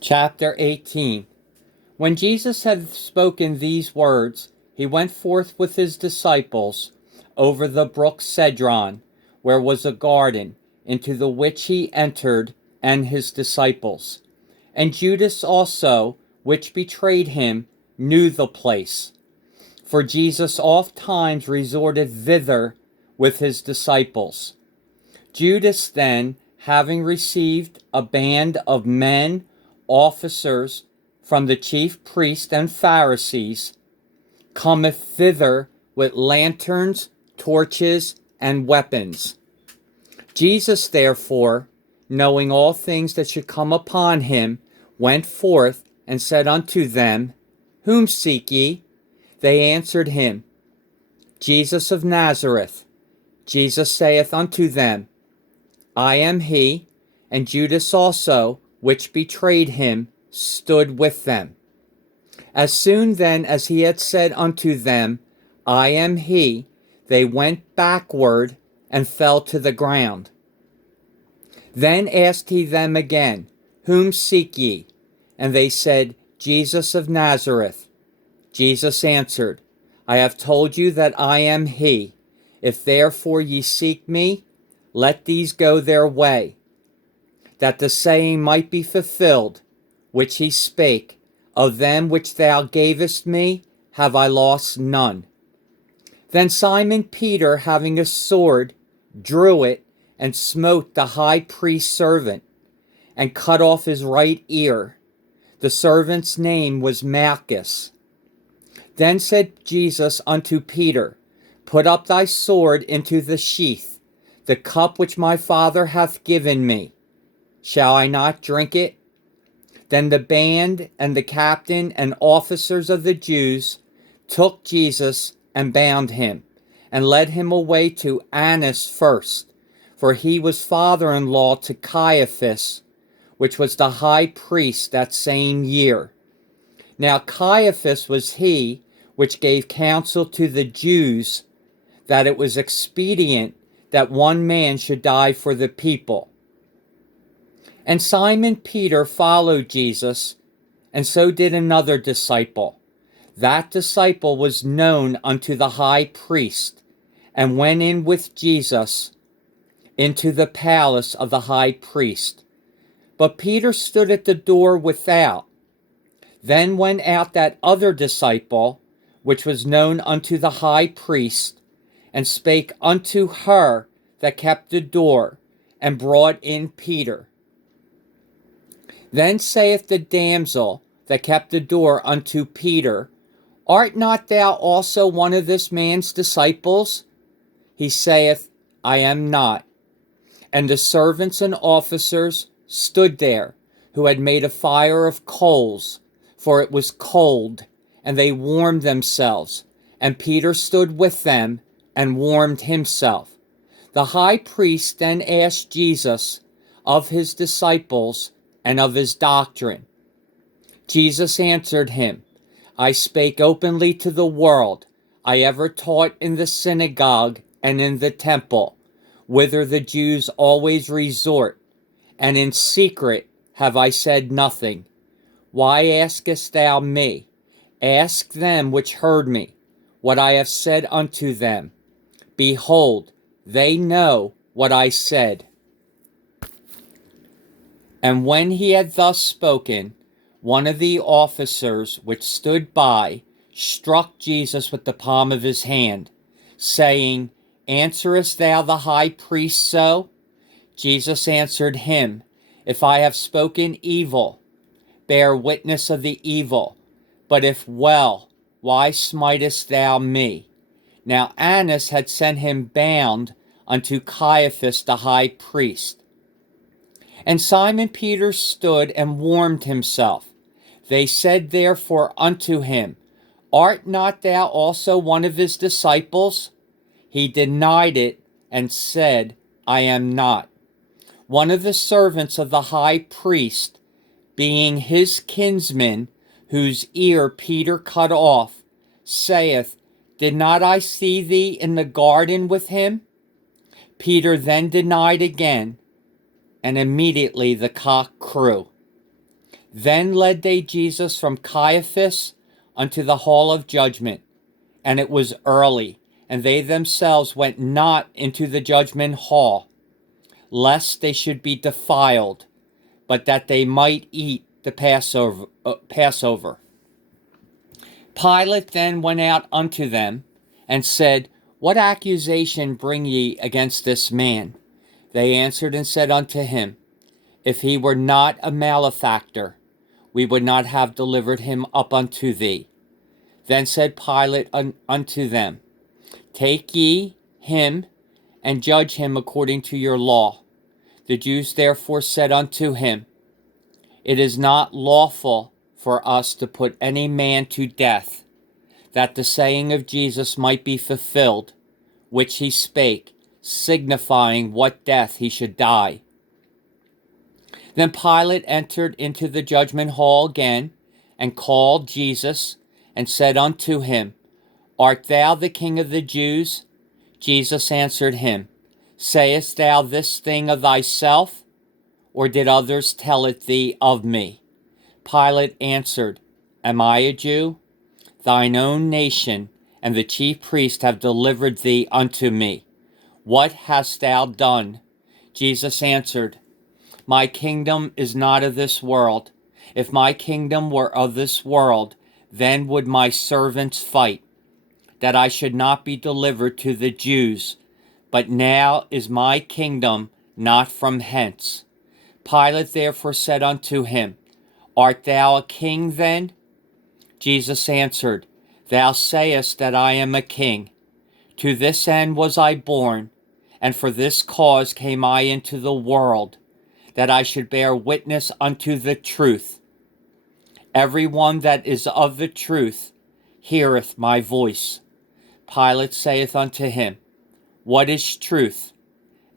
Chapter 18. When Jesus had spoken these words, he went forth with his disciples over the brook Cedron, where was a garden, into the which he entered, and his disciples. And Judas also, which betrayed him, knew the place. For Jesus oft times resorted thither with his disciples. Judas then, having received a band of men, officers, from the chief priests and Pharisees, cometh thither with lanterns, torches, and weapons. Jesus therefore, knowing all things that should come upon him, went forth and said unto them, Whom seek ye? They answered him, Jesus of Nazareth. Jesus saith unto them, I am he. And Judas also, which betrayed him, stood with them. As soon then as he had said unto them, I am he, they went backward and fell to the ground. Then asked he them again, Whom seek ye? And they said, Jesus of Nazareth. Jesus answered, I have told you that I am he. If therefore ye seek me, let these go their way, that the saying might be fulfilled, which he spake, Of them which thou gavest me, have I lost none. Then Simon Peter, having a sword, drew it, and smote the high priest's servant, and cut off his right ear. The servant's name was Malchus. Then said Jesus unto Peter, Put up thy sword into the sheath. The cup which my Father hath given me, shall I not drink it? Then the band and the captain and officers of the Jews took Jesus and bound him, and led him away to Annas first, for he was father-in-law to Caiaphas, which was the high priest that same year. Now Caiaphas was he which gave counsel to the Jews that it was expedient that one man should die for the people. And Simon Peter followed Jesus, and so did another disciple. That disciple was known unto the high priest, and went in with Jesus into the palace of the high priest. But Peter stood at the door without. Then went out that other disciple, which was known unto the high priest, and spake unto her that kept the door, and brought in Peter. Then saith the damsel that kept the door unto Peter, Art not thou also one of this man's disciples? He saith, I am not. And the servants and officers stood there, who had made a fire of coals, for it was cold, and they warmed themselves. And Peter stood with them, and warmed himself. The high priest then asked Jesus of his disciples and of his doctrine. Jesus answered him, I spake openly to the world. I ever taught in the synagogue and in the temple, whither the Jews always resort, and in secret have I said nothing. Why askest thou me? Ask them which heard me, what I have said unto them. Behold, they know what I said. And when he had thus spoken, one of the officers which stood by struck Jesus with the palm of his hand, saying, Answerest thou the high priest so? Jesus answered him, If I have spoken evil, bear witness of the evil. But if well, why smitest thou me? Now Annas had sent him bound unto Caiaphas the high priest. And Simon Peter stood and warmed himself. They said therefore unto him, Art not thou also one of his disciples? He denied it and said, I am not. One of the servants of the high priest, being his kinsman, whose ear Peter cut off, saith, Did not I see thee in the garden with him? Peter then denied again, and immediately the cock crew. Then led they Jesus from Caiaphas unto the hall of judgment, and it was early, and they themselves went not into the judgment hall, lest they should be defiled, but that they might eat the Passover. Pilate then went out unto them, and said, What accusation bring ye against this man? They answered and said unto him, If he were not a malefactor, we would not have delivered him up unto thee. Then said Pilate unto them, Take ye him, and judge him according to your law. The Jews therefore said unto him, It is not lawful for us to put any man to death, that the saying of Jesus might be fulfilled, which he spake, signifying what death he should die. Then Pilate entered into the judgment hall again, and called Jesus, and said unto him, Art thou the King of the Jews? Jesus answered him, Sayest thou this thing of thyself, or did others tell it thee of me? Pilate answered, Am I a Jew? Thine own nation and the chief priest have delivered thee unto me. What hast thou done? Jesus answered, My kingdom is not of this world. If my kingdom were of this world, then would my servants fight, that I should not be delivered to the Jews. But now is my kingdom not from hence. Pilate therefore said unto him, Art thou a king then? Jesus answered, Thou sayest that I am a king. To this end was I born, and for this cause came I into the world, that I should bear witness unto the truth. Every one that is of the truth heareth my voice. Pilate saith unto him, What is truth?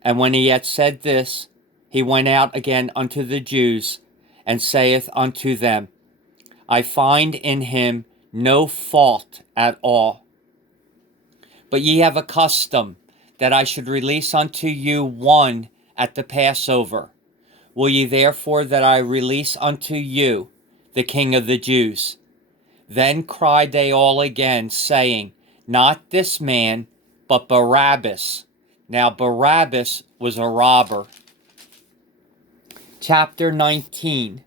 And when he had said this, he went out again unto the Jews, and saith unto them, I find in him no fault at all. But ye have a custom that I should release unto you one at the Passover. Will ye therefore that I release unto you the King of the Jews? Then cried they all again, saying, Not this man, but Barabbas. Now Barabbas was a robber. Chapter 19.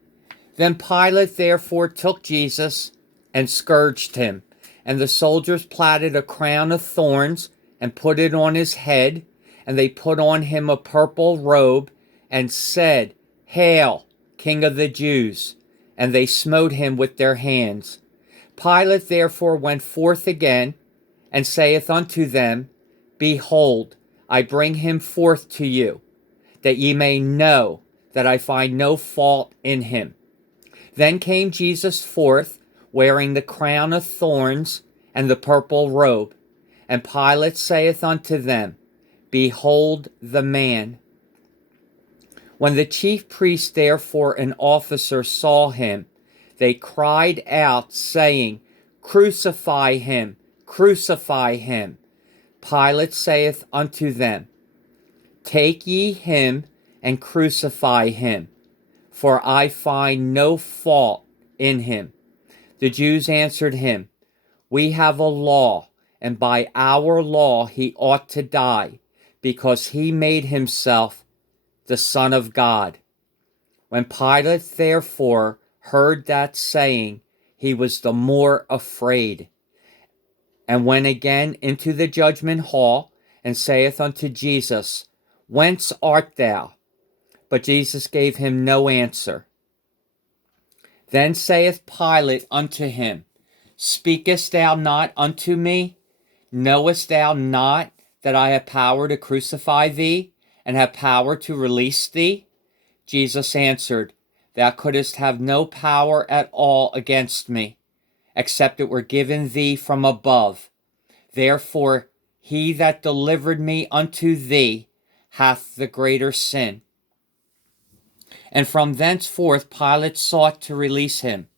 Then Pilate therefore took Jesus and scourged him, and the soldiers platted a crown of thorns and put it on his head, and they put on him a purple robe, and said, Hail, King of the Jews! And they smote him with their hands. Pilate therefore went forth again, and saith unto them, Behold, I bring him forth to you, that ye may know that I find no fault in him. Then came Jesus forth, wearing the crown of thorns and the purple robe. And Pilate saith unto them, Behold the man. When the chief priests therefore and officers saw him, they cried out, saying, Crucify him, crucify him. Pilate saith unto them, Take ye him and crucify him, for I find no fault in him. The Jews answered him, We have a law, and by our law he ought to die, because he made himself the Son of God. When Pilate therefore heard that saying, he was the more afraid, and went again into the judgment hall, and saith unto Jesus, Whence art thou? But Jesus gave him no answer. Then saith Pilate unto him, Speakest thou not unto me? Knowest thou not that I have power to crucify thee, and have power to release thee? Jesus answered, Thou couldst have no power at all against me, except it were given thee from above. Therefore he that delivered me unto thee hath the greater sin. And from thenceforth Pilate sought to release him.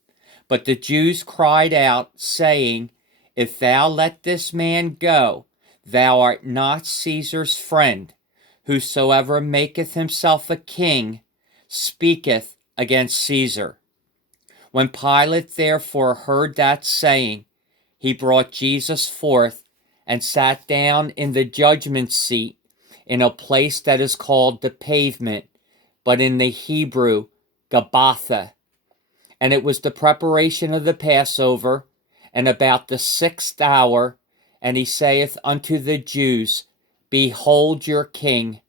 But the Jews cried out, saying, If thou let this man go, thou art not Caesar's friend. Whosoever maketh himself a king speaketh against Caesar. When Pilate therefore heard that saying, he brought Jesus forth and sat down in the judgment seat in a place that is called the Pavement, but in the Hebrew, Gabbatha. And it was the preparation of the Passover, and about the 6th hour, and he saith unto the Jews, Behold your king.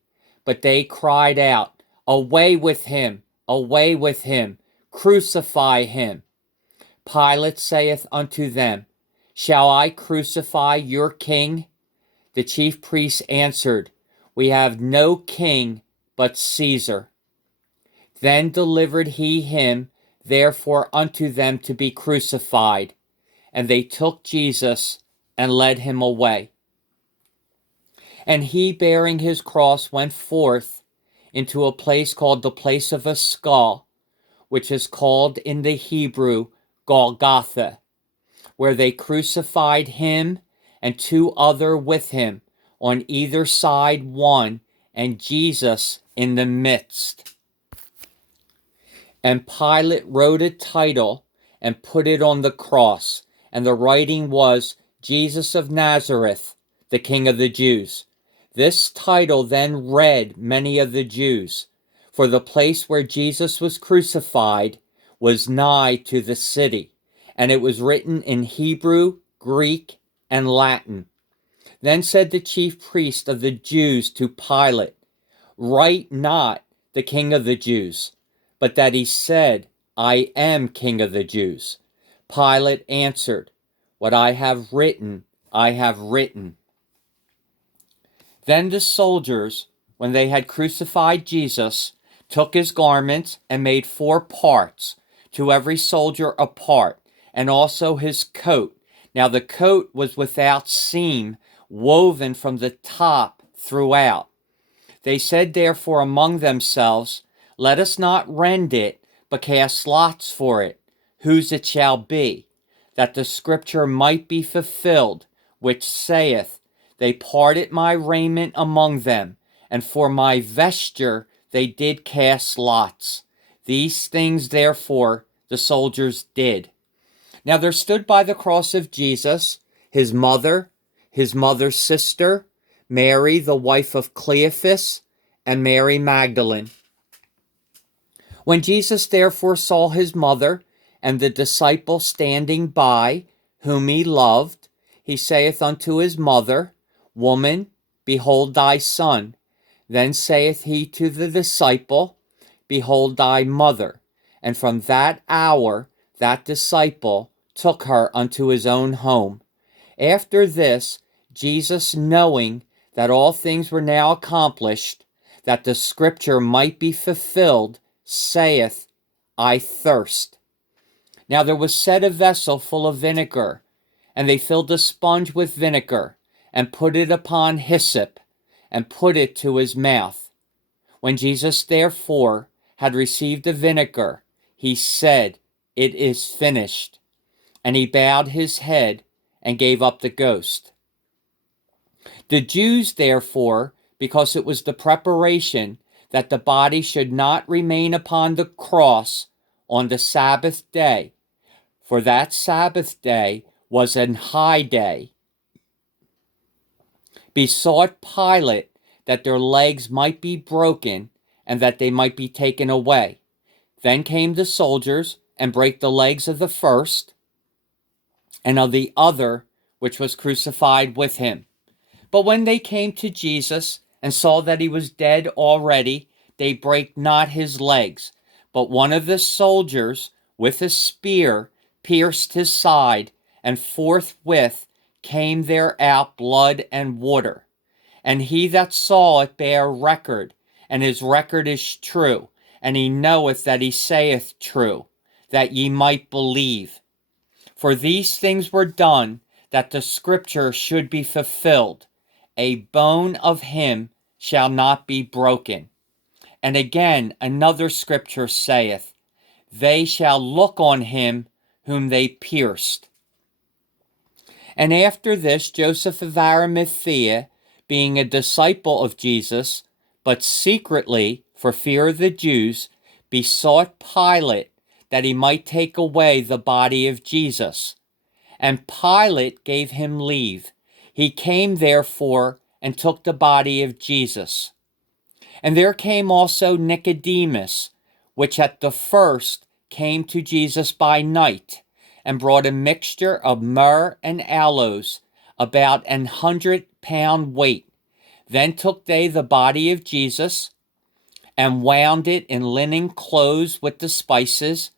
But they cried out, Away with him, away with him, crucify him. Pilate saith unto them, Shall I crucify your king? The chief priests answered, We have no king but Caesar. Then delivered he him therefore unto them to be crucified. And they took Jesus and led him away. And he, bearing his cross, went forth into a place called the place of a skull, which is called in the Hebrew Golgotha, where they crucified him and 2 other with him, on either side one, and Jesus in the midst. And Pilate wrote a title and put it on the cross, and the writing was, Jesus of Nazareth, the King of the Jews. This title then read many of the Jews, for the place where Jesus was crucified was nigh to the city, and it was written in Hebrew, Greek, and Latin. Then said the chief priest of the Jews to Pilate, Write not the King of the Jews, but that he said, I am King of the Jews. Pilate answered, What I have written, I have written. Then the soldiers, when they had crucified Jesus, took his garments and made 4 parts, to every soldier a part, and also his coat. Now the coat was without seam, woven from the top throughout. They said therefore among themselves, Let us not rend it, but cast lots for it, whose it shall be, that the scripture might be fulfilled, which saith, They parted my raiment among them, and for my vesture they did cast lots. These things therefore the soldiers did. Now there stood by the cross of Jesus his mother's sister, Mary the wife of Cleophas, and Mary Magdalene. When Jesus therefore saw his mother and the disciple standing by, whom he loved, he saith unto his mother, Woman, behold thy son. Then saith he to the disciple, Behold thy mother. And from that hour that disciple took her unto his own home. After this, Jesus, knowing that all things were now accomplished, that the scripture might be fulfilled, saith, I thirst. Now there was set a vessel full of vinegar, and they filled a sponge with vinegar, and put it upon hyssop, and put it to his mouth. When Jesus therefore had received the vinegar, he said, It is finished. And he bowed his head and gave up the ghost. The Jews therefore, because it was the preparation that the body should not remain upon the cross on the Sabbath day, for that Sabbath day was an high day, besought Pilate that their legs might be broken and that they might be taken away. Then came the soldiers and brake the legs of the first and of the other which was crucified with him. But when they came to Jesus and saw that he was dead already, they brake not his legs. But one of the soldiers with a spear pierced his side, and forthwith came there out blood and water. And he that saw it bare record, and his record is true, and he knoweth that he saith true, that ye might believe. For these things were done, that the scripture should be fulfilled. A bone of him shall not be broken. And again another scripture saith, They shall look on him whom they pierced. And after this Joseph of Arimathea, being a disciple of Jesus, but secretly, for fear of the Jews, besought Pilate that he might take away the body of Jesus. And Pilate gave him leave. He came therefore and took the body of Jesus. And there came also Nicodemus, which at the first came to Jesus by night, and brought a mixture of myrrh and aloes, about 100-pound weight. Then took they the body of Jesus, and wound it in linen clothes with the spices,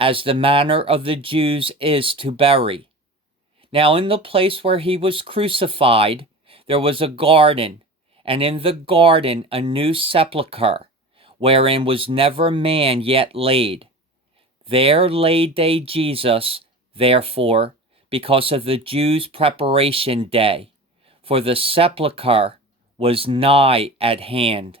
as the manner of the Jews is to bury. Now in the place where he was crucified, there was a garden, and in the garden a new sepulchre, wherein was never man yet laid. There laid they Jesus, therefore, because of the Jews' preparation day, for the sepulchre was nigh at hand.